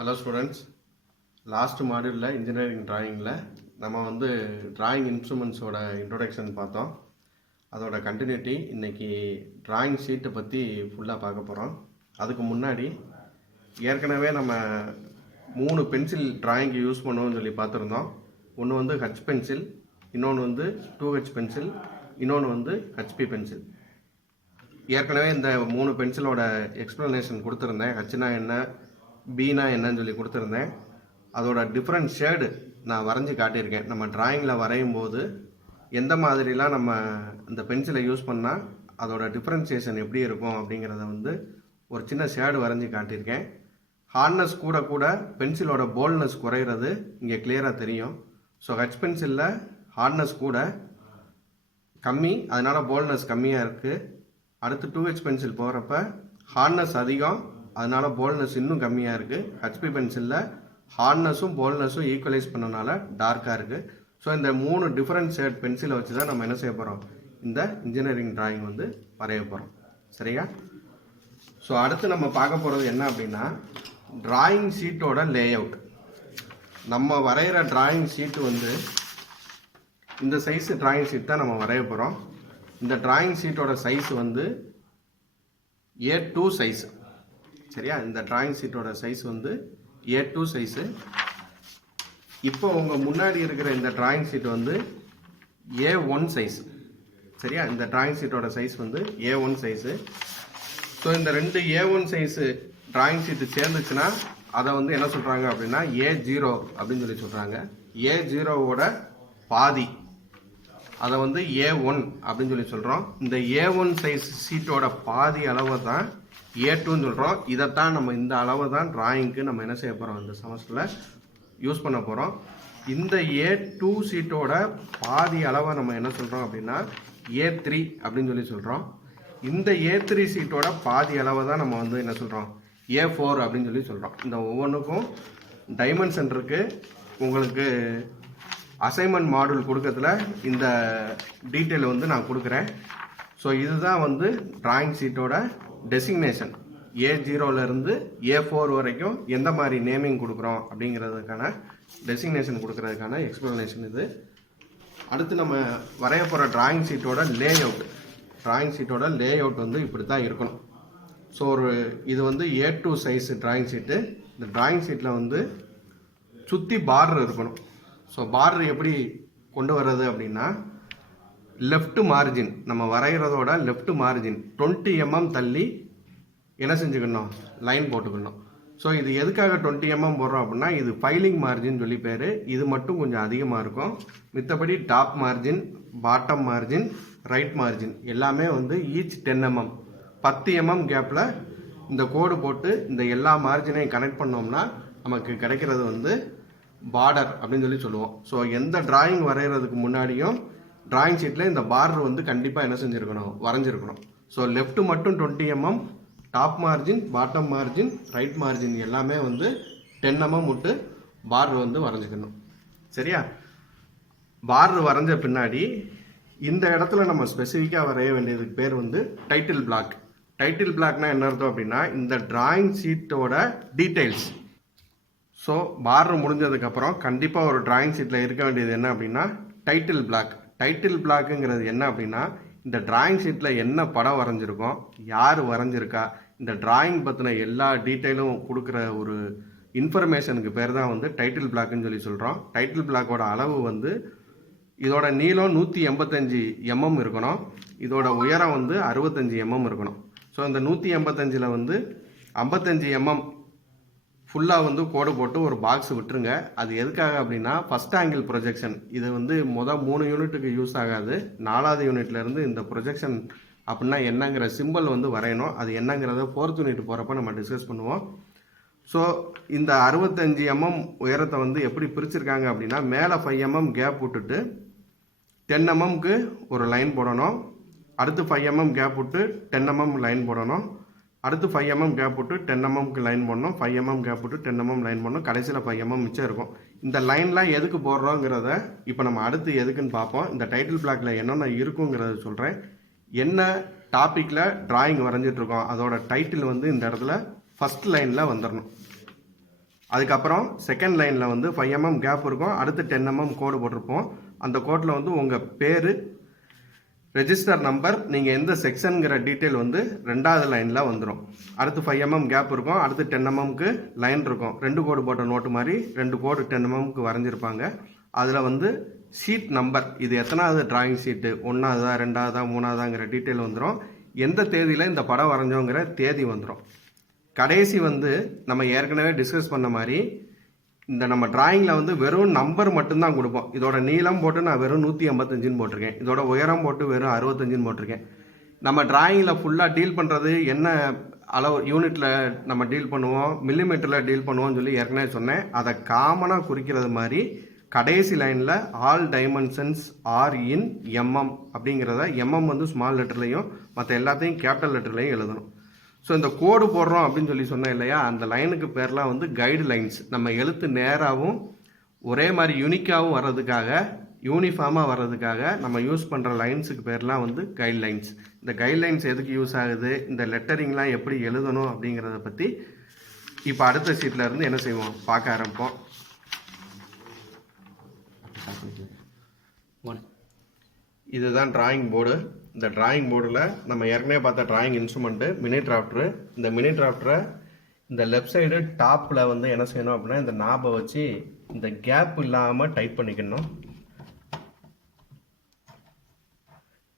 Hello students, last மாடியூலில் engineering டிராயிங்கில் நம்ம வந்து drawing இன்ஸ்ட்ருமெண்ட்ஸோட introduction பார்த்தோம். அதோட கண்டினியூட்டி இன்றைக்கி டிராயிங் ஷீட்டை பற்றி ஃபுல்லாக பார்க்க போகிறோம். அதுக்கு முன்னாடி ஏற்கனவே நம்ம 3 பென்சில் டிராயிங்க்கு யூஸ் பண்ணுவோம்னு சொல்லி பார்த்துருந்தோம். ஒன்று வந்து ஹச் பென்சில், இன்னொன்று வந்து 2H பென்சில், இன்னொன்று வந்து ஹச்பி பென்சில். ஏற்கனவே இந்த 3 பென்சிலோட எக்ஸ்ப்ளனேஷன் கொடுத்துருந்தேன். ஹச்னா என்ன, பீனா என்னன்னு சொல்லி கொடுத்துருந்தேன். அதோட டிஃப்ரெண்ட் ஷேடு நான் வரைஞ்சி காட்டியிருக்கேன். நம்ம டிராயிங்கில் வரையும் போது எந்த மாதிரிலாம் நம்ம இந்த பென்சிலை யூஸ் பண்ணால் அதோட டிஃப்ரென்சியேஷன் எப்படி இருக்கும் அப்படிங்கிறத வந்து ஒரு சின்ன ஷேடு வரைஞ்சி காட்டியிருக்கேன். ஹார்ட்னஸ் கூட கூட பென்சிலோட போல்ட்னஸ் குறையிறது இங்கே கிளியராக தெரியும். ஸோ ஹச் பென்சிலில் ஹார்ட்னஸ் கூட கம்மி, அதனால் போல்ட்னஸ் கம்மியாக இருக்குது. அடுத்து 2H பென்சில் போகிறப்ப ஹார்ட்னஸ் அதிகம், அதனால போல்ட்னஸ் இன்னும் கம்மியாக இருக்குது. ஹச்பி பென்சிலில் ஹார்ட்னஸும் போல்ட்னஸும் ஈக்குவலைஸ் பண்ணனால டார்க்காக இருக்குது. ஸோ இந்த 3 டிஃப்ரெண்ட் ஷேட் பென்சிலை வச்சு தான் நம்ம என்ன செய்ய போகிறோம், இந்த இன்ஜினியரிங் டிராயிங் வந்து வரைய போகிறோம். சரியா? ஸோ அடுத்து நம்ம பார்க்க போகிறது என்ன அப்படின்னா, டிராயிங் ஷீட்டோட லே அவுட். நம்ம வரைகிற டிராயிங் ஷீட்டு வந்து இந்த சைஸ் டிராயிங் ஷீட் தான் நம்ம வரைய போகிறோம். இந்த டிராயிங் ஷீட்டோட சைஸ் வந்து A2 சைஸ். சரியா? இந்த டிராயிங் ஷீட்டோட சைஸ் வந்து A2 சைஸு. இப்போ உங்கள் முன்னாடி இருக்கிற இந்த டிராயிங் ஷீட் வந்து A1 சைஸ். சரியா? இந்த டிராயிங் ஷீட்டோட சைஸ் வந்து A1 சைஸு. ஸோ இந்த 2 A1 சைஸு டிராயிங் ஷீட்டு சேர்ந்துச்சுன்னா அதை வந்து என்ன சொல்கிறாங்க அப்படின்னா A0 அப்படின்னு சொல்லி சொல்கிறாங்க. A0வோட பாதி, அதை வந்து A1 அப்படின்னு சொல்லி சொல்கிறோம். இந்த A1 சைஸ் ஷீட்டோட பாதி அளவை தான் A2ன்னு சொல்கிறோம். இதைத்தான் நம்ம இந்த அளவை தான் டிராயிங்க்கு நம்ம என்ன செய்ய போகிறோம், இந்த செமஸ்டரில் யூஸ் பண்ண போகிறோம். இந்த A2 ஷீட்டோட பாதி அளவை நம்ம என்ன சொல்கிறோம் அப்படின்னா A3 அப்படின்னு சொல்லி சொல்கிறோம். இந்த A3 ஷீட்டோட பாதி அளவை தான் நம்ம வந்து என்ன சொல்கிறோம், A4 அப்படின்னு சொல்லி சொல்கிறோம். இந்த ஒவ்வொன்றுக்கும் டைமென்ஷன் இருக்குது. உங்களுக்கு அசைன்மெண்ட் மாடியூல் கொடுக்கறதுல இந்த டீட்டெயில் வந்து நான் கொடுக்குறேன். ஸோ இதுதான் வந்து டிராயிங் ஷீட்டோட டெசிக்னேஷன். A0லேருந்து A4 வரைக்கும் எந்த மாதிரி நேமிங் கொடுக்குறோம் அப்படிங்கிறதுக்கான டெசிக்னேஷன் கொடுக்கறதுக்கான எக்ஸ்ப்ளனேஷன் இது. அடுத்து நம்ம வரைய போகிற டிராயிங் ஷீட்டோட லே அவுட். டிராயிங் ஷீட்டோட லே அவுட் வந்து இப்படி தான் இருக்கணும். ஸோ இது வந்து A2 சைஸ் டிராயிங் ஷீட்டு. இந்த டிராயிங் ஷீட்டில் வந்து சுற்றி பார்டர் இருக்கணும். ஸோ பார்டர் எப்படி கொண்டு வர்றது அப்படின்னா, லெஃப்ட் மார்ஜின் நம்ம வரைகிறதோட லெஃப்ட் மார்ஜின் 20 mm தள்ளி என்ன செஞ்சுக்கணும், லைன் போட்டுக்கணும். ஸோ இது எதுக்காக 20 mm போடுறோம் அப்படின்னா, இது ஃபைலிங் மார்ஜின் சொல்லி பேர். இது மட்டும் கொஞ்சம் அதிகமாக இருக்கும். மித்தபடி top margin, bottom margin, right margin எல்லாமே வந்து ஈச் 10 mm 10 mm கேப்பில் இந்த கோடு போட்டு இந்த எல்லா மார்ஜினையும் கனெக்ட் பண்ணோம்னா நமக்கு கிடைக்கிறது வந்து பார்டர் அப்படின்னு சொல்லி சொல்லுவோம். ஸோ எந்த டிராயிங் வரைகிறதுக்கு முன்னாடியும் டிராயிங் ஷீட்டில் இந்த பார்டர் வந்து கண்டிப்பாக என்ன செஞ்சுருக்கணும், வரைஞ்சிருக்கணும். ஸோ லெஃப்ட் மட்டும் 20 mm, top margin, bottom margin, right margin எல்லாமே வந்து 10 mm விட்டு பார்டர் வந்து வரைஞ்சிக்கணும். சரியா? பார்டர் வரைஞ்ச பின்னாடி இந்த இடத்துல நம்ம ஸ்பெசிஃபிக்காக வரைய வேண்டியதுக்கு பேர் வந்து டைட்டில் பிளாக். டைட்டில் பிளாக்னா என்ன அர்த்தம் அப்படின்னா, இந்த டிராயிங் ஷீட்டோட டீட்டெயில்ஸ். ஸோ பார்டர் முடிஞ்சதுக்கப்புறம் கண்டிப்பாக ஒரு டிராயிங் ஷீட்டில் இருக்க வேண்டியது என்ன அப்படின்னா டைட்டில் பிளாக். டைட்டில் பிளாக்குங்கிறது என்ன அப்படின்னா, இந்த டிராயிங் ஷீட்டில் என்ன படம் வரைஞ்சிருக்கோம், யார் வரைஞ்சிருக்கா, இந்த டிராயிங் பற்றின எல்லா டீட்டெயிலும் கொடுக்குற ஒரு இன்ஃபர்மேஷனுக்கு பேர் தான் வந்து டைட்டில் பிளாக்குன்னு சொல்லி சொல்கிறோம். டைட்டில் பிளாக்கோட அளவு வந்து இதோட நீளம் 185 mm இருக்கணும். இதோட உயரம் வந்து 65 mm இருக்கணும். ஸோ இந்த 185ல் வந்து 55 mm ஃபுல்லாக வந்து கோடு போட்டு ஒரு பாக்ஸ் விட்டுருங்க. அது எதுக்காக அப்படின்னா ஃபஸ்ட் ஆங்கிள் ப்ரொஜெக்ஷன். இது வந்து 3 யூனிட்டுக்கு யூஸ் ஆகாது. 4வது யூனிட்லேருந்து இந்த ப்ரொஜெக்ஷன் அப்படின்னா என்னங்கிற சிம்பிள் வந்து வரையணும். அது என்னங்கிறத 4th யூனிட் போகிறப்ப நம்ம டிஸ்கஸ் பண்ணுவோம். ஸோ இந்த 65 mm உயரத்தை வந்து எப்படி பிரிச்சிருக்காங்க அப்படின்னா, மேலே 5 mm கேப் விட்டுட்டு 10 mmக்கு ஒரு லைன் போடணும். அடுத்து 5 mm கேப் விட்டு 10 mm லைன் போடணும். அடுத்து 5 mm கேப் விட்டு 10 mmக்கு லைன் போடணும். 5 mm கேப் விட்டு 10 mm லைன் போடணும். கடைசியில் 5 mm மிச்சம் இருக்கும். இந்த லைன்லாம் எதுக்கு போடுறோங்கிறத இப்போ நம்ம அடுத்து எதுக்குன்னு பார்ப்போம். இந்த டைட்டில் பிளாக்ல என்னென்ன இருக்குங்கிறத சொல்கிறேன். என்ன டாப்பிக்கில் டிராயிங் வரைஞ்சிட்ருக்கோம் அதோட டைட்டில் வந்து இந்த இடத்துல ஃபஸ்ட் லைனில் வந்துடணும். அதுக்கப்புறம் செகண்ட் லைனில் வந்து 5 mm கேப் இருக்கும், அடுத்து 10 mm கோடு போட்டிருப்போம். அந்த கோட்டில் வந்து உங்கள் பேர், ரெஜிஸ்டர் நம்பர், நீங்கள் எந்த செக்ஷனுங்கிற டீட்டெயில் வந்து ரெண்டாவது லைனில் வந்துடும். அடுத்து 5 mm கேப் இருக்கும், அடுத்து 10 mmக்கு லைன் இருக்கும். 2 கோடு போட்ட நோட்டு மாதிரி 2 கோடு 10 mmக்கு வரைஞ்சிருப்பாங்க. அதில் வந்து ஷீட் நம்பர், இது எத்தனாவது டிராயிங் ஷீட்டு, 1ஆவதா 2ஆவதா 3ஆவதாங்கிற டீட்டெயில் வந்துடும். எந்த தேதியில் இந்த படம் வரைஞ்சோங்கிற தேதி வந்துடும். கடைசி வந்து நம்ம ஏற்கனவே டிஸ்கஸ் பண்ண மாதிரி இந்த நம்ம டிராயிங்கில் வந்து வெறும் நம்பர் மட்டும்தான் கொடுப்போம். இதோட நீளம் போட்டு நான் வெறும் 185ன்னு போட்டிருக்கேன், இதோட உயரம் போட்டு வெறும் 65ன்னு போட்டிருக்கேன். நம்ம டிராயிங்கில் ஃபுல்லாக டீல் பண்ணுறது என்ன அளவு யூனிட்டில் நம்ம டீல் பண்ணுவோம், மில்லிமீட்டரில் டீல் பண்ணுவோம்னு சொல்லி ஏற்கனவே சொன்னேன். அதை காமனாக குறிக்கிறது மாதிரி கடைசி லைனில் ஆல் டைமென்ஷன்ஸ் ஆர் இன் எம்எம் அப்படிங்கிறத எம்எம் வந்து ஸ்மால் லெட்டர்லையும் மற்ற எல்லாத்தையும் கேபிட்டல் லெட்டர்லையும் எழுதணும். ஸோ இந்த கோடு போடுறோம் அப்படின்னு சொல்லி சொன்னேன் இல்லையா, அந்த லைனுக்கு பேர்லாம் வந்து கைடு லைன்ஸ். நம்ம எழுத்து நேராகவும் ஒரே மாதிரி யூனிக்காகவும் வர்றதுக்காக, யூனிஃபார்மாக வர்றதுக்காக நம்ம யூஸ் பண்ணுற லைன்ஸுக்கு பேர்லாம் வந்து கைட் லைன்ஸ். இந்த கைட் லைன்ஸ் எதுக்கு யூஸ் ஆகுது, இந்த லெட்டரிங்லாம் எப்படி எழுதணும் அப்படிங்கிறத பற்றி இப்போ அடுத்த ஷீட்டில் இருந்து என்ன செய்வோம் பார்க்க ஆரம்பிப்போம். இதுதான் டிராயிங் போர்டு. இந்த டிராயிங் போர்டில் நம்ம ஏற்கனவே பார்த்த டிராயிங் இன்ஸ்ட்ருமெண்ட்டு மினி டிராஃப்டரு. இந்த மினி டிராஃப்டரை இந்த லெஃப்ட் சைடு டாப்பில் வந்து என்ன செய்யணும் அப்படின்னா, இந்த நாபை வச்சு இந்த கேப் இல்லாமல் டைப் பண்ணிக்கணும்.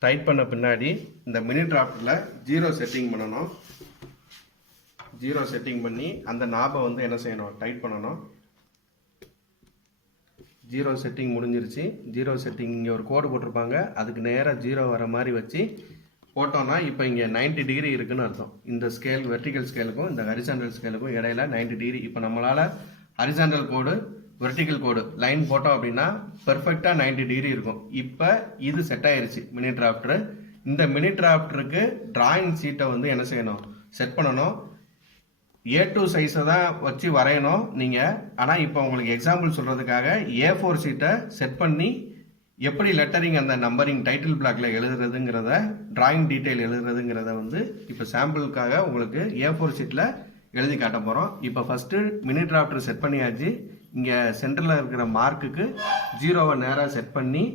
டைப் பண்ண பின்னாடி இந்த மினி டிராஃப்டில் 0 செட்டிங் பண்ணணும். 0 செட்டிங் பண்ணி அந்த நாபை வந்து என்ன செய்யணும், டைப் பண்ணணும். 0 செட்டிங் முடிஞ்சிருச்சு. 0 செட்டிங் இங்கே ஒரு கோடு போட்டிருப்பாங்க, அதுக்கு நேராக 0 வர மாதிரி வச்சு போட்டோம்னா இப்போ இங்கே 90 டிகிரி இருக்குன்னு அர்த்தம். இந்த ஸ்கேல் வெர்டிக்கல் ஸ்கேலுக்கும் இந்த ஹரிசாண்டல் ஸ்கேலுக்கும் இடையில 90 டிகிரி. இப்போ நம்மளால் ஹரிசாண்டல் கோடு வெர்டிக்கல் கோடு லைன் போட்டோம் அப்படின்னா பெர்ஃபெக்டாக 90 டிகிரி இருக்கும். இப்போ இது செட் ஆயிருச்சு மினி டிராஃப்டரு. இந்த மினி டிராஃப்டருக்கு டிராயிங் ஷீட்டை வந்து என்ன செய்யணும், செட் பண்ணணும். A2 சைஸை தான் வச்சு வரையணும் நீங்கள். ஆனால் இப்போ உங்களுக்கு எக்ஸாம்பிள் சொல்கிறதுக்காக A4 ஷீட்டை செட் பண்ணி எப்படி லெட்டரிங் அந்த நம்பரிங் டைட்டில் பிளாக்ல எழுதுறதுங்கிறத, டிராயிங் டீட்டெயில் எழுதுறதுங்கிறத வந்து இப்போ சாம்பிளுக்காக உங்களுக்கு A4 ஷீட்டில் எழுதி காட்ட போகிறோம். இப்போ ஃபஸ்ட்டு மினி டிராஃப்டர் செட் பண்ணியாச்சு. இங்கே சென்டரில் இருக்கிற மார்க்குக்கு 0வை நேராக செட் பண்ணி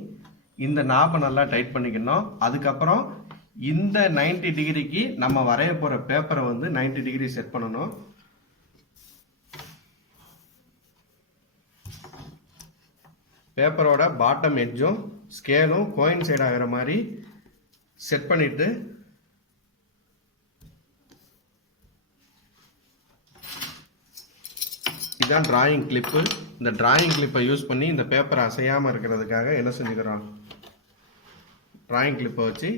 இந்த நாபை நல்லா டைட் பண்ணிக்கணும். அதுக்கப்புறம் இந்த 90 டிகிரிக்கு நம்ம வரைய போகிற பேப்பரை வந்து 90 டிகிரி செட் பண்ணணும். பேப்பரோட பாட்டம் எட்ஜும் ஸ்கேலும் கோயின்சைட் ஆகிற மாதிரி செட் பண்ணிட்டு இதுதான் டிராயிங் கிளிப்பு. இந்த டிராயிங் கிளிப்பை யூஸ் பண்ணி இந்த பேப்பரை அசையாமல் இருக்கிறதுக்காக என்ன செஞ்சுக்கிறோம், டிராயிங் கிளிப்பை வச்சு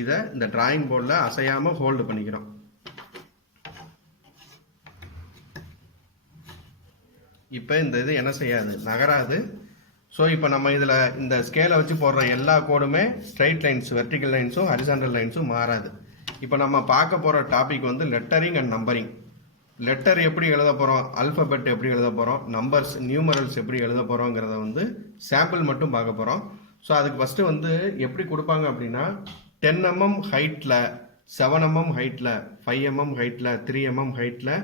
இதை இந்த டிராயிங் போர்டில் அசையாமல் ஹோல்டு பண்ணிக்கிறோம். இப்போ இந்த இது என்ன செய்யாது, நகராது. ஸோ இப்போ நம்ம இதில் இந்த ஸ்கேலை வச்சு போடுற எல்லா கோடுமே ஸ்ட்ரைட் லைன்ஸ், வெர்டிக்கல் லைன்ஸும் ஹரிசாண்டல் லைன்ஸும் மாறாது. இப்போ நம்ம பார்க்க போகிற டாபிக் வந்து லெட்டரிங் அண்ட் நம்பரிங். லெட்டர் எப்படி எழுத போகிறோம், அல்ஃபபெட் எப்படி எழுத போகிறோம், நம்பர்ஸ் நியூமரல்ஸ் எப்படி எழுத போகிறோங்கிறத வந்து சாம்பிள் மட்டும் பார்க்க போகிறோம். ஸோ அதுக்கு ஃபஸ்ட்டு வந்து எப்படி கொடுப்பாங்க அப்படின்னா, 10 mm ஹைட்டில், 7 mm ஹைட்டில், 5 mm ஹைட்டில், 3 mm ஹைட்டில்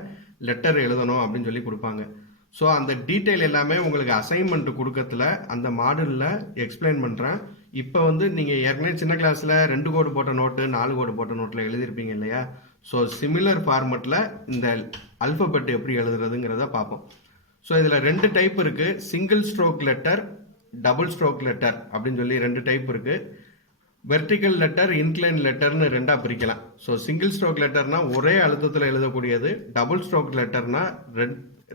லெட்டர் எழுதணும் அப்படின்னு சொல்லி கொடுப்பாங்க. ஸோ அந்த டீட்டெயில் எல்லாமே உங்களுக்கு அசைன்மெண்ட் கொடுக்கறதுல அந்த மாடலில் எக்ஸ்பிளைன் பண்ணுறேன். இப்போ வந்து நீங்கள் ஏற்கனவே சின்ன கிளாஸில் 2 கோடு போட்ட நோட்டு 4 கோடு போட்ட நோட்டில் எழுதியிருப்பீங்க இல்லையா. ஸோ சிமிலர் ஃபார்மெட்டில் இந்த அல்ஃபபெட் எப்படி எழுதுறதுங்கிறத பார்ப்போம். ஸோ இதில் 2 டைப் இருக்குது, single stroke letter, double stroke letter அப்படின்னு சொல்லி 2 டைப் இருக்குது. வெர்டிக்கல் லெட்டர், இன்க்ளைன் லெட்டர்னு 2ஆக பிரிக்கலாம். ஸோ சிங்கிள் ஸ்ட்ரோக் லெட்டர்னா ஒரே அழுத்தத்தில் எழுதக்கூடியது, டபுள் ஸ்ட்ரோக் லெட்டர்னா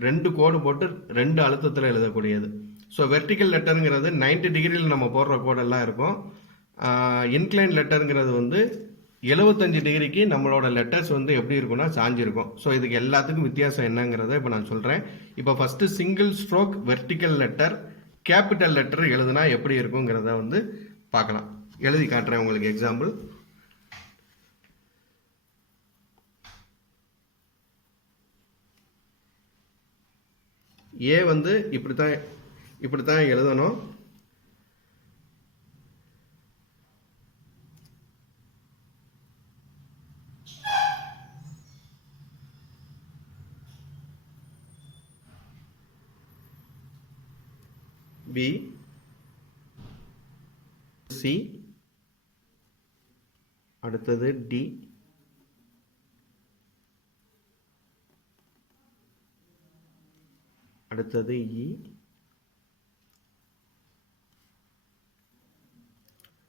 2 கோடு போட்டு 2 அழுத்தத்தில் எழுதக்கூடியது. ஸோ வெர்டிக்கல் லெட்டருங்கிறது 90 டிகிரியில் நம்ம போடுற கோடெல்லாம் இருக்கும். இன்க்ளைன் லெட்டருங்கிறது வந்து 75 டிகிரிக்கு நம்மளோட லெட்டர்ஸ் வந்து எப்படி இருக்குன்னா சாஞ்சிருக்கும். ஸோ இதுக்கு எல்லாத்துக்கும் வித்தியாசம் என்னங்கிறத இப்போ நான் சொல்கிறேன். இப்போ first single stroke vertical letter capital letter எழுதுனா எப்படி இருக்குங்கிறத வந்து பார்க்கலாம். எழுதி காட்டுறேன் உங்களுக்கு எக்ஸாம்பிள். ஏ வந்து இப்படித்தான் எழுதணும். B, C, அடுத்தது D, அடுத்தது E.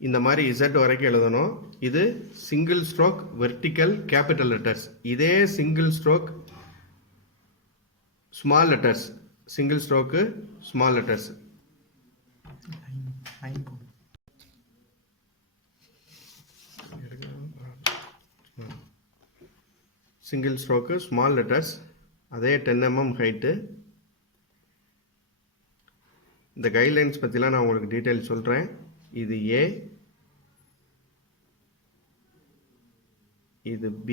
இந்த மாதிரி Z வரைக்கும் எழுதணும். இது single stroke vertical capital letters. இதே single stroke small letters, single stroke small letters. Single stroke small letters, அதே 10 mm ஹைட்டு. இந்த கைட்லைன்ஸ் பற்றிலாம் நான் உங்களுக்கு டீட்டெயில் சொல்கிறேன். இது A, இது B,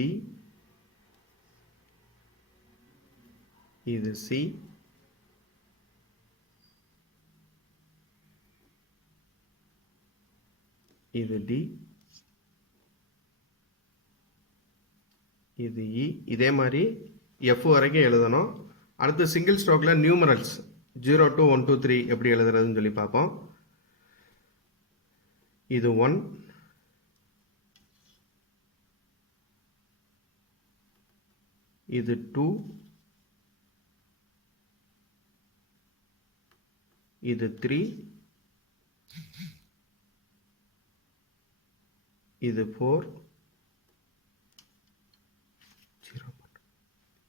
இது C, இது D, இது E. இதே மாதிரி F வரைக்கும் எழுதணும். அடுத்து சிங்கிள் ஸ்ட்ரோக்கில் நியூமரல்ஸ் 0 to 1 2 3 எப்படி எழுதுறதுன்னு சொல்லி பார்ப்போம். இது 1, இது 2, இது 3, இது 4,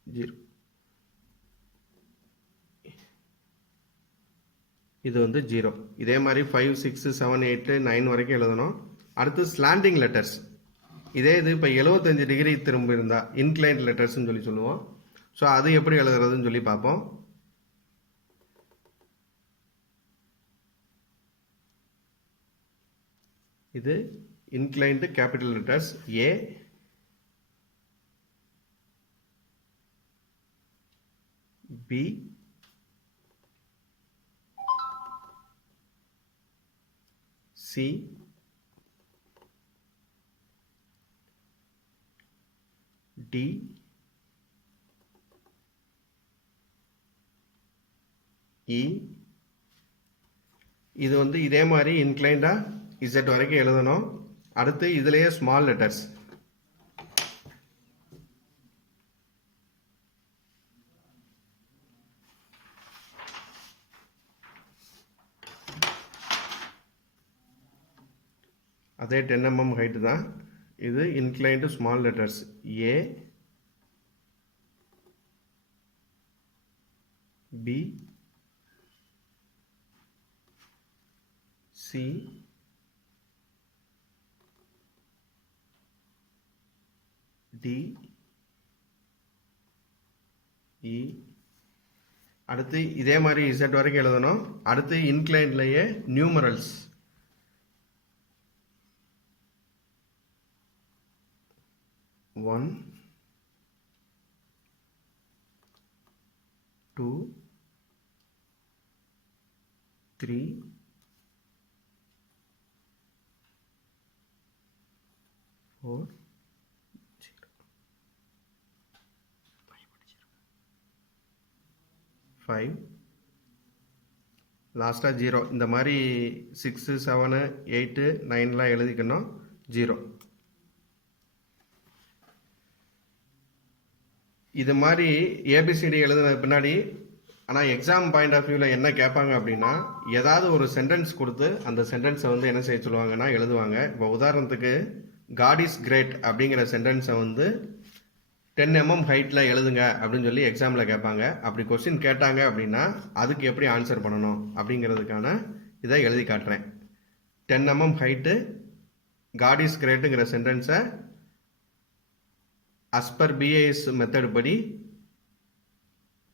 0, இது வந்து 0. இதே மாதிரி 5 6 7 8 9 வரைக்கும் எழுதணும். அடுத்து ஸ்லாண்டிங் லெட்டர்ஸ். இதே இது இப்போ 75 டிகிரி திரும்ப இருந்தால் இன்க்ளைன்ட் லெட்டர்ஸ்ன்னு சொல்லி சொல்லுவோம். ஸோ அது எப்படி எழுதுறதுன்னு சொல்லி பார்ப்போம். இது inclined capital letters A, B, C, D, E. இது வந்து இதே மாதிரி இன்க்ளைண்டா Z வரைக்கும் எழுதணும். அடுத்து இதுலயே ஸ்மால் லெட்டர்ஸ். அதே 10 mm ஹைட்டு தான். இது inclined small letters A, B, C, D, E. அடுத்து இதே மாதிரி Z வரைக்கும் எழுதணும். அடுத்து இன்க்ளைன்ட்லயே நியூமரல்ஸ் 1 2 3 4 5 லாஸ்ட்டாக 0. இந்த மாதிரி 6 7 8 9லாம் எழுதிக்கணும். 0. இது மாதிரி ஏபிசிடி எழுதுனது பின்னாடி ஆனால் எக்ஸாம் பாயிண்ட் ஆஃப் வியூவில் என்ன கேட்பாங்க அப்படின்னா, ஏதாவது ஒரு சென்டென்ஸ் கொடுத்து அந்த சென்டென்ஸை வந்து என்ன செய்ய சொல்லுவாங்கன்னா எழுதுவாங்க. இப்போ உதாரணத்துக்கு காட் இஸ் கிரேட் அப்படிங்கிற சென்டென்ஸை வந்து 10 mm ஹைட்டில் எழுதுங்க அப்படின்னு சொல்லி எக்ஸாமில் கேட்பாங்க. அப்படி கொஸ்டின் கேட்டாங்க அப்படின்னா அதுக்கு எப்படி ஆன்சர் பண்ணணும் அப்படிங்கிறதுக்கான இதை எழுதி காட்டுறேன். 10 mm ஹைட்டு காட் இஸ் கிரேட்டுங்கிற சென்டென்ஸை as per BIS மெத்தட் படி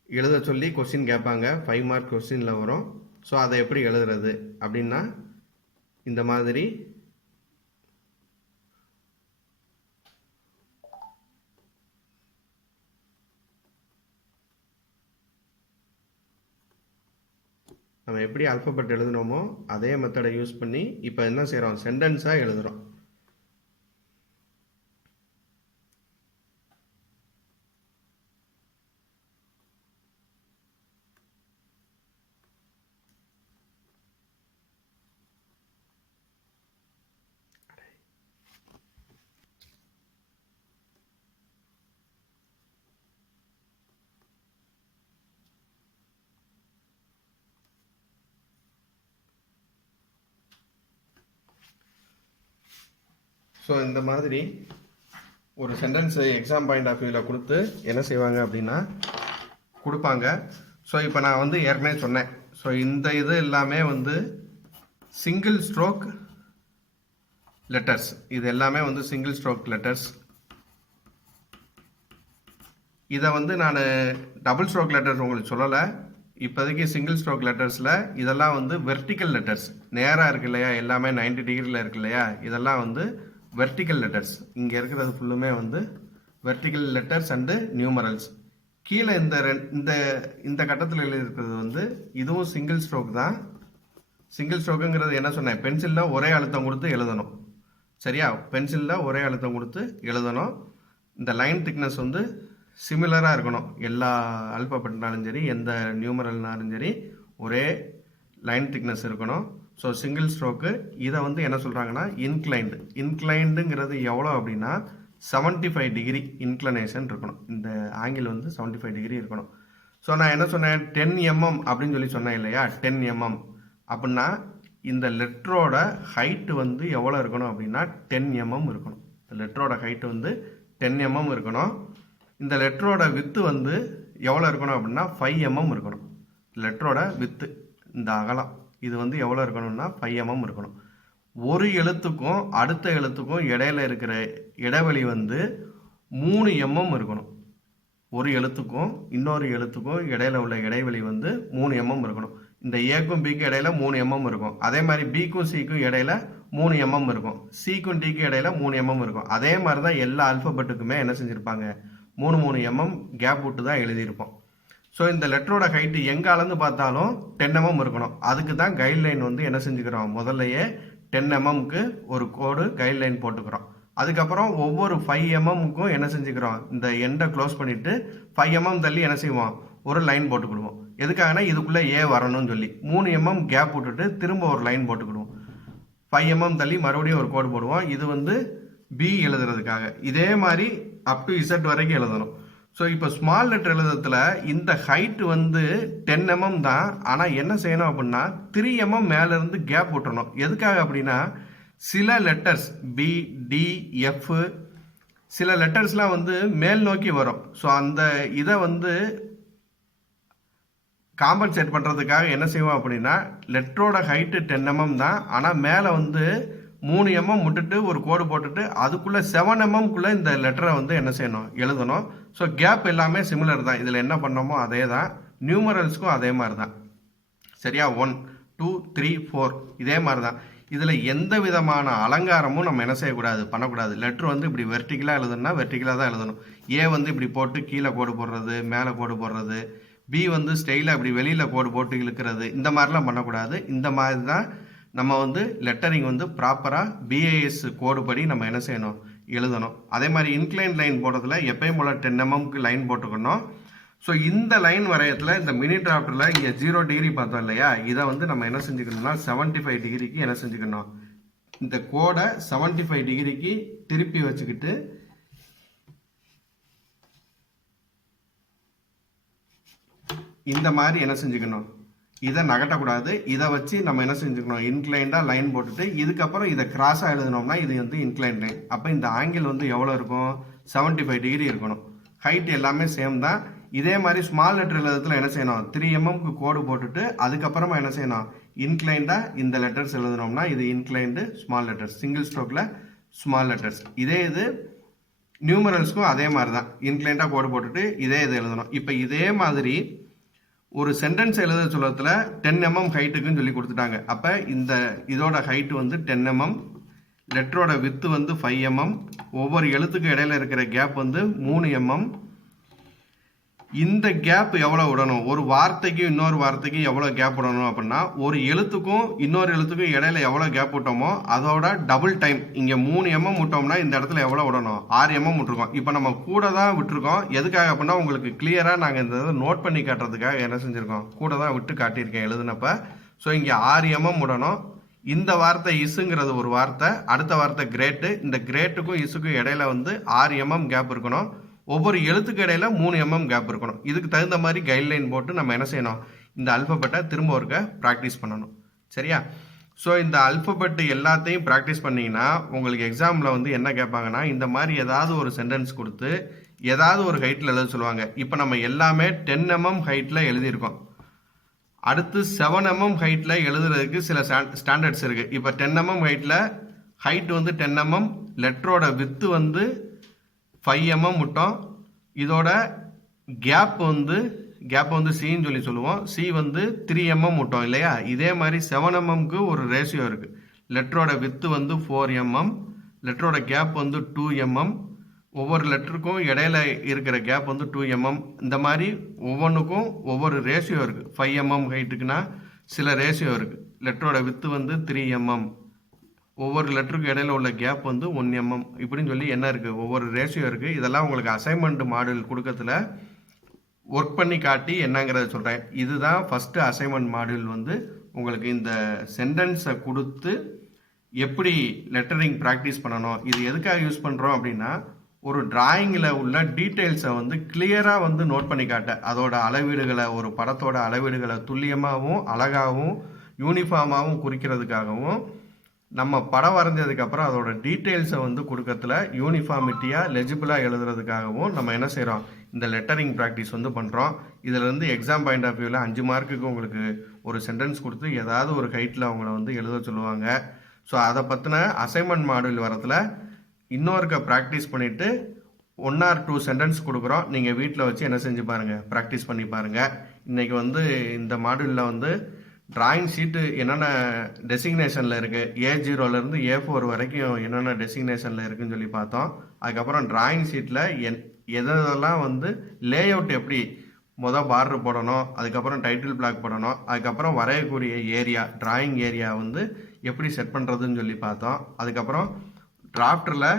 எழுத சொல்லி கொஸ்டின் கேட்பாங்க. 5 மார்க் கொஸ்டினில் வரும். ஸோ அதை எப்படி எழுதுறது அப்படின்னா இந்த மாதிரி நம்ம எப்படி ஆல்ஃபபெட் எழுதுனோமோ அதே மெத்தடை யூஸ் பண்ணி இப்போ என்ன செய்கிறோம், சென்டென்ஸாக எழுதுகிறோம். ஸோ இந்த மாதிரி ஒரு சென்டென்ஸ் எக்ஸாம் பாயிண்ட் ஆஃப் வியூவில் கொடுத்து என்ன செய்வாங்க அப்படின்னா கொடுப்பாங்க. ஸோ இப்போ நான் வந்து ஏற்கனவே சொன்னேன். ஸோ இந்த இது எல்லாமே வந்து சிங்கிள் ஸ்ட்ரோக் லெட்டர்ஸ். இது எல்லாமே வந்து சிங்கிள் ஸ்ட்ரோக் லெட்டர்ஸ். இதை வந்து நான் டபுள் ஸ்ட்ரோக் லெட்டர்ஸ் உங்களுக்கு சொல்லலை. இப்போதைக்கு சிங்கிள் ஸ்ட்ரோக் லெட்டர்ஸில் இதெல்லாம் வந்து வெர்டிக்கல் லெட்டர்ஸ். நேராக இருக்கு இல்லையா, எல்லாமே 90 டிகிரியில் இருக்கு இல்லையா, இதெல்லாம் வந்து வெர்டிக்கல் லெட்டர்ஸ். இங்கே இருக்கிறது ஃபுல்லுமே வந்து வெர்டிக்கல் லெட்டர்ஸ் அண்டு நியூமரல்ஸ். கீழே இந்த கட்டத்தில் எழுதியிருக்கிறது வந்து இதுவும் சிங்கிள் ஸ்ட்ரோக் தான். சிங்கிள் ஸ்ட்ரோக்குங்கிறது என்ன சொன்னேன், பென்சிலில் ஒரே அழுத்தம் கொடுத்து எழுதணும். சரியா, பென்சிலில் ஒரே அழுத்தம் கொடுத்து எழுதணும். இந்த லைன் திக்னஸ் வந்து சிமிலராக இருக்கணும். எல்லா ஆல்பாபெட்னாலும் சரி, எந்த நியூமரல்னாலும் சரி, ஒரே லைன் திக்னஸ் இருக்கணும். So single stroke. இதை வந்து என்ன சொல்கிறாங்கன்னா இன்க்ளைன்டு. இன்க்ளைண்டுங்கிறது எவ்வளோ அப்படின்னா 75 டிகிரி இன்க்ளனேஷன் இருக்கணும். இந்த ஆங்கிள் வந்து 75 டிகிரி இருக்கணும். ஸோ நான் என்ன சொன்னேன், 10 mm அப்படின்னு சொல்லி சொன்னேன் இல்லையா, 10 mm அப்படின்னா இந்த லெட்டரோட ஹைட்டு வந்து எவ்வளோ இருக்கணும் அப்படின்னா 10 mm இருக்கணும். இந்த லெட்டரோட ஹைட்டு வந்து 10 mm இருக்கணும். இந்த லெட்டரோட வித்து வந்து எவ்வளோ இருக்கணும் அப்படின்னா 5 mm இருக்கணும். லெட்டரோட வித்து, இந்த அகலம், இது வந்து எவ்வளோ இருக்கணும்னா 5 mm இருக்கணும். ஒரு எழுத்துக்கும் அடுத்த எழுத்துக்கும் இடையில இருக்கிற இடைவெளி வந்து 3 mm இருக்கணும். ஒரு எழுத்துக்கும் இன்னொரு எழுத்துக்கும் இடையில உள்ள இடைவெளி வந்து 3 mm இருக்கணும். இந்த ஏக்கும் பிக்கும் இடையில 3 mm இருக்கும். அதே மாதிரி பிக்கும் சிக்கும் இடையில 3 mm இருக்கும். சிக்கும் டிக்கும் இடையில 3 mm இருக்கும். அதே மாதிரி தான் எல்லா ஆல்பபெட்டுக்குமே என்ன செஞ்சுருப்பாங்க, 3 mm கேப் விட்டு தான் எழுதியிருப்போம். ஸோ இந்த லெட்டரோட ஹைட்டு எங்கே அளந்து பார்த்தாலும் 10 mm இருக்கணும். அதுக்கு தான் கைட்லைன் வந்து என்ன செஞ்சுக்கிறோம், முதல்லையே 10 mmக்கு ஒரு கோடு கைட்லைன் போட்டுக்கிறோம். அதுக்கப்புறம் ஒவ்வொரு 5 mmக்கும் என்ன செஞ்சுக்கிறோம், இந்த எண்டை க்ளோஸ் பண்ணிவிட்டு 5 mm தள்ளி என்ன செய்வோம், ஒரு லைன் போட்டுக்கிடுவோம். எதுக்காகனா இதுக்குள்ளே ஏ வரணும்னு சொல்லி 3 mm கேப் விட்டுட்டு திரும்ப ஒரு லைன் போட்டுக்கிடுவோம். 5 mm தள்ளி மறுபடியும் ஒரு கோடு போடுவோம். இது வந்து பி எழுதுறதுக்காக. இதே மாதிரி அப் டு இசட் வரைக்கும் எழுதணும். ஸோ இப்போ ஸ்மால் லெட்டர் எழுதுறதுல இந்த ஹைட்டு வந்து 10 mm தான். ஆனால் என்ன செய்யணும் அப்படின்னா 3 mm மேலேருந்து கேப் விட்டுறணும். எதுக்காக அப்படின்னா சில லெட்டர்ஸ் பி, டி, எஃப், சில லெட்டர்ஸ்லாம் வந்து மேல் நோக்கி வரும். ஸோ அந்த இதை வந்து காம்பன்சேட் பண்ணுறதுக்காக என்ன செய்வோம் அப்படின்னா லெட்டரோட ஹைட்டு 10 mm தான். ஆனால் மேலே வந்து 3 mm விட்டுட்டு ஒரு கோடு போட்டுட்டு அதுக்குள்ளே 7 mmக்குள்ளே இந்த லெட்டரை வந்து என்ன செய்யணும், எழுதணும். ஸோ கேப் எல்லாமே சிமிலர் தான். இதில் என்ன பண்ணோமோ அதே தான். நியூமரல்ஸ்க்கும் அதே மாதிரி தான். சரியா, 1, 2, 3, 4 இதே மாதிரி தான். இதில் எந்த விதமான அலங்காரமும் நம்ம என்ன செய்யக்கூடாது, பண்ணக்கூடாது. லெட்ரு வந்து இப்படி வெர்டிக்கலாக எழுதணும்னா வெர்டிக்கலாக தான் எழுதணும். ஏ வந்து இப்படி போட்டு கீழே கோடு போடுறது, மேலே கோடு போடுறது, பி வந்து ஸ்டைலாக இப்படி வெளியில் கோடு போட்டு இழுக்கிறது, இந்த மாதிரிலாம் பண்ணக்கூடாது. இந்த மாதிரி தான் நம்ம வந்து லெட்டரிங் வந்து ப்ராப்பராக பிஏஎஸ் கோடு படி நம்ம என்ன செய்யணும், எழுதணும். அதே மாதிரி இன்க்ளைன் லைன் போடுறதுல எப்பயும் போல் 10 mmக்கு லைன் போட்டுக்கணும். ஸோ இந்த லைன் வரையத்தில் இந்த மினி டிராஃப்டரில் இங்கே 0 டிகிரி பார்த்தோம் இல்லையா, இதை வந்து நம்ம என்ன செஞ்சுக்கணும்னா 75 டிகிரிக்கு என்ன செஞ்சுக்கணும், இந்த கோடை 75 டிகிரிக்கு திருப்பி வச்சுக்கிட்டு இந்த மாதிரி என்ன செஞ்சுக்கணும், இதை நகட்டக்கூடாது. இதை வச்சு நம்ம என்ன செஞ்சுக்கணும், இன்க்ளைண்டாக லைன் போட்டுட்டு இதுக்கப்புறம் இதை கிராஸாக எழுதினோம்னா இது வந்து இன்க்ளைண்ட் லைன். அப்போ இந்த ஆங்கிள் வந்து எவ்வளோ இருக்கும், 75 டிகிரி இருக்கணும். ஹைட் எல்லாமே சேம் தான். இதே மாதிரி ஸ்மால் லெட்டர் எழுதுறதுல என்ன செய்யணும், 3 mmக்கு கோடு போட்டுட்டு அதுக்கப்புறமா என்ன செய்யணும், இன்க்ளைண்டாக இந்த லெட்டர்ஸ் எழுதினோம்னா இது இன்க்ளைண்டு ஸ்மால் லெட்டர்ஸ், சிங்கிள் ஸ்ட்ரோக்கில் ஸ்மால் லெட்டர்ஸ். இதே இது நியூமரல்ஸ்க்கும் அதே மாதிரி தான். இன்க்ளைண்டாக கோடு போட்டுட்டு இதே இது எழுதணும். இப்போ இதே மாதிரி ஒரு சென்டென்ஸ் எழுத சொல்லத்தில் 10 mm ஹைட்டுக்குன்னு சொல்லி கொடுத்துட்டாங்க. அப்போ இந்த இதோட ஹைட்டு வந்து 10 mm, லெட்டரோட வித்து வந்து 5 mm, ஒவ்வொரு எழுத்துக்கும் இடையில இருக்கிற கேப் வந்து 3 mm. இந்த கேப் எவ்வளோ விடணும், ஒரு வார்த்தைக்கும் இன்னொரு வார்த்தைக்கும் எவ்வளோ கேப் விடணும் அப்படின்னா ஒரு எழுத்துக்கும் இன்னொரு எழுத்துக்கும் இடையில எவ்வளோ கேப் விட்டோமோ அதோட டபுள் டைம். இங்கே 3 mm விட்டோம்னா இந்த இடத்துல எவ்வளோ விடணும், 6 mm விட்டுருக்கோம். இப்போ நம்ம கூட தான் விட்டுருக்கோம். எதுக்காக அப்படின்னா உங்களுக்கு கிளியராக நாங்கள் இந்த இதை நோட் பண்ணி காட்டுறதுக்காக என்ன செஞ்சுருக்கோம், கூட தான் விட்டு காட்டியிருக்கேன் எழுதுனப்ப. ஸோ இங்கே 6 mm விடணும். இந்த வார்த்தை இசுங்கிறது ஒரு வார்த்தை, அடுத்த வார்த்தை கிரேட்டு. இந்த கிரேட்டுக்கும் இசுக்கும் இடையில வந்து 6 mm கேப் இருக்கணும். ஒவ்வொரு எழுத்துக்கு இடையில 3 mm கேப் இருக்கணும். இதுக்கு தகுந்த மாதிரி கைட்லைன் போட்டு நம்ம என்ன செய்யணும், இந்த அல்பபெட்டை திரும்ப ஒருக்க ப்ராக்டிஸ் பண்ணணும். சரியா? ஸோ இந்த அல்ஃபபெட் எல்லாத்தையும் ப்ராக்டிஸ் பண்ணிங்கன்னா உங்களுக்கு எக்ஸாமில் வந்து என்ன கேட்பாங்கன்னா, இந்த மாதிரி ஏதாவது ஒரு சென்டென்ஸ் கொடுத்து ஏதாவது ஒரு ஹைட்டில் எழுத சொல்லுவாங்க. இப்போ நம்ம எல்லாமே 10 mm ஹைட்டில் எழுதியிருக்கோம். அடுத்து 7 mm ஹைட்டில் எழுதுறதுக்கு சில ஸ்டாண்டர்ட்ஸ் இருக்குது. இப்போ 10 mm ஹைட்டில் ஹைட் வந்து 10 mm, லெட்டரோட வித்து வந்து 5 mm விட்டோம். இதோட கேப் வந்து சின்னு சொல்லி சொல்லுவோம். சி வந்து 3 mm விட்டோம் இல்லையா? இதே மாதிரி 7 mmக்கு ஒரு ரேஷியோ இருக்குது. லெட்டரோட வித்து வந்து 4 mm, லெட்டரோட கேப் வந்து 2 mm, ஒவ்வொரு லெட்டருக்கும் இடையில இருக்கிற கேப் வந்து 2 mm. இந்த மாதிரி ஒவ்வொன்றுக்கும் ஒவ்வொரு ரேஷியோ இருக்குது. 5 mm ஹைட்டுக்குன்னா சில ரேஷியோ இருக்குது. லெட்டரோட வித்து வந்து 3 mm, ஒவ்வொரு லெட்டருக்கு இடையில உள்ள கேப் வந்து 1 mm இப்படின்னு சொல்லி என்ன இருக்குது, ஒவ்வொரு ரேஷியோ இருக்குது. இதெல்லாம் உங்களுக்கு அசைன்மெண்ட் மாடியூல் கொடுக்கறதுல ஒர்க் பண்ணி காட்டி என்னங்கிறத சொல்கிறேன். இதுதான் ஃபஸ்ட்டு அசைன்மெண்ட் மாடியூல் வந்து உங்களுக்கு இந்த சென்டென்ஸை கொடுத்து எப்படி லெட்டரிங் ப்ராக்டிஸ் பண்ணணும். இது எதுக்காக யூஸ் பண்ணுறோம் அப்படின்னா, ஒரு டிராயிங்கில் உள்ள டீட்டெயில்ஸை வந்து கிளியராக வந்து நோட் பண்ணி காட்ட, அதோட அளவீடுகளை, ஒரு படத்தோட அளவீடுகளை துல்லியமாகவும் அழகாகவும் யூனிஃபார்மாகவும் குறிக்கிறதுக்காகவும், நம்ம படம் வரைஞ்சதுக்கப்புறம் அதோட டீட்டெயில்ஸை வந்து கொடுக்கறதுல யூனிஃபார்மிட்டியாக லெஜிபிளாக எழுதுறதுக்காகவும் நம்ம என்ன செய்கிறோம், இந்த லெட்டரிங் ப்ராக்டிஸ் வந்து பண்ணுறோம். இதில் வந்து எக்ஸாம் பாயிண்ட் ஆஃப் வியூவில் 5 மார்க்குக்கு உங்களுக்கு ஒரு சென்டென்ஸ் கொடுத்து ஏதாவது ஒரு ஹைட்டில் அவங்கள வந்து எழுத சொல்லுவாங்க. ஸோ அதை பற்றின அசைன்மெண்ட் மாடியூல் வரத்தில் இன்னொருக்க ப்ராக்டிஸ் பண்ணிவிட்டு 1 or 2 சென்டென்ஸ் கொடுக்குறோம். நீங்கள் வீட்டில் வச்சு என்ன செஞ்சு பாருங்கள், ப்ராக்டிஸ் பண்ணி பாருங்கள். இன்றைக்கி வந்து இந்த மாடியூலில் வந்து டிராயிங் ஷீட்டு என்னென்ன டெசிக்னேஷனில் இருக்குது, A0லேருந்து A4 வரைக்கும் என்னென்ன டெசிக்னேஷனில் இருக்குதுன்னு சொல்லி பார்த்தோம். அதுக்கப்புறம் டிராயிங் ஷீட்டில் எதெல்லாம் வந்து லே அவுட் எப்படி பார்டர் போடணும், அதுக்கப்புறம் டைட்டில் பிளாக் போடணும், அதுக்கப்புறம் வரையக்கூடிய ஏரியா, டிராயிங் ஏரியா வந்து எப்படி செட் பண்ணுறதுன்னு சொல்லி பார்த்தோம். அதுக்கப்புறம் டிராஃப்டரில்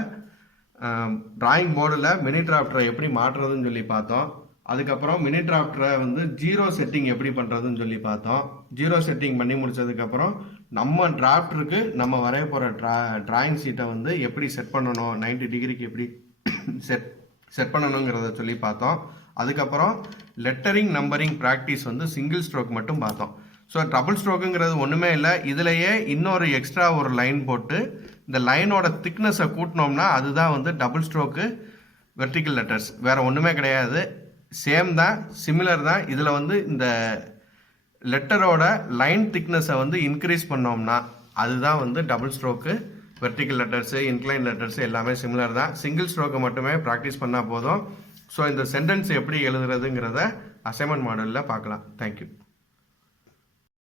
டிராயிங் போர்டில் மினி டிராஃப்டரை எப்படி மாற்றுறதுன்னு சொல்லி பார்த்தோம். அதுக்கப்புறம் மினி டிராஃப்டரை வந்து 0 செட்டிங் எப்படி பண்ணுறதுன்னு சொல்லி பார்த்தோம். 0 செட்டிங் பண்ணி முடிச்சதுக்கப்புறம் நம்ம டிராஃப்டருக்கு நம்ம வரைய போகிற டிராயிங் ஷீட்டை வந்து எப்படி செட் பண்ணணும், 90 டிகிரிக்கு எப்படி செட் பண்ணணுங்கிறத சொல்லி பார்த்தோம். அதுக்கப்புறம் லெட்டரிங் நம்பரிங் ப்ராக்டிஸ் வந்து சிங்கிள் ஸ்ட்ரோக் மட்டும் பார்த்தோம். ஸோ டபுள் ஸ்ட்ரோக்குங்கிறது ஒன்றுமே இல்லை. இதிலேயே இன்னொரு எக்ஸ்ட்ரா ஒரு லைன் போட்டு இந்த லைனோட திக்னஸை கூட்டினோம்னா அதுதான் வந்து டபுள் ஸ்ட்ரோக்கு வெர்டிக்கல் லெட்டர்ஸ். வேறு ஒன்றுமே கிடையாது, சேம் தான், சிமிலர் தான். இதில் வந்து இந்த லெட்டரோட லைன் திக்னஸை வந்து இன்க்ரீஸ் பண்ணோம்னா அதுதான் வந்து double stroke vertical letters, incline letters எல்லாமே சிமிலர் தான். சிங்கிள் ஸ்ட்ரோக்கை மட்டுமே ப்ராக்டிஸ் பண்ணால் போதும். ஸோ இந்த சென்டென்ஸ் எப்படி எழுதுறதுங்கிறத அசைன்மெண்ட் மாடலில் பார்க்கலாம். தேங்க்யூ.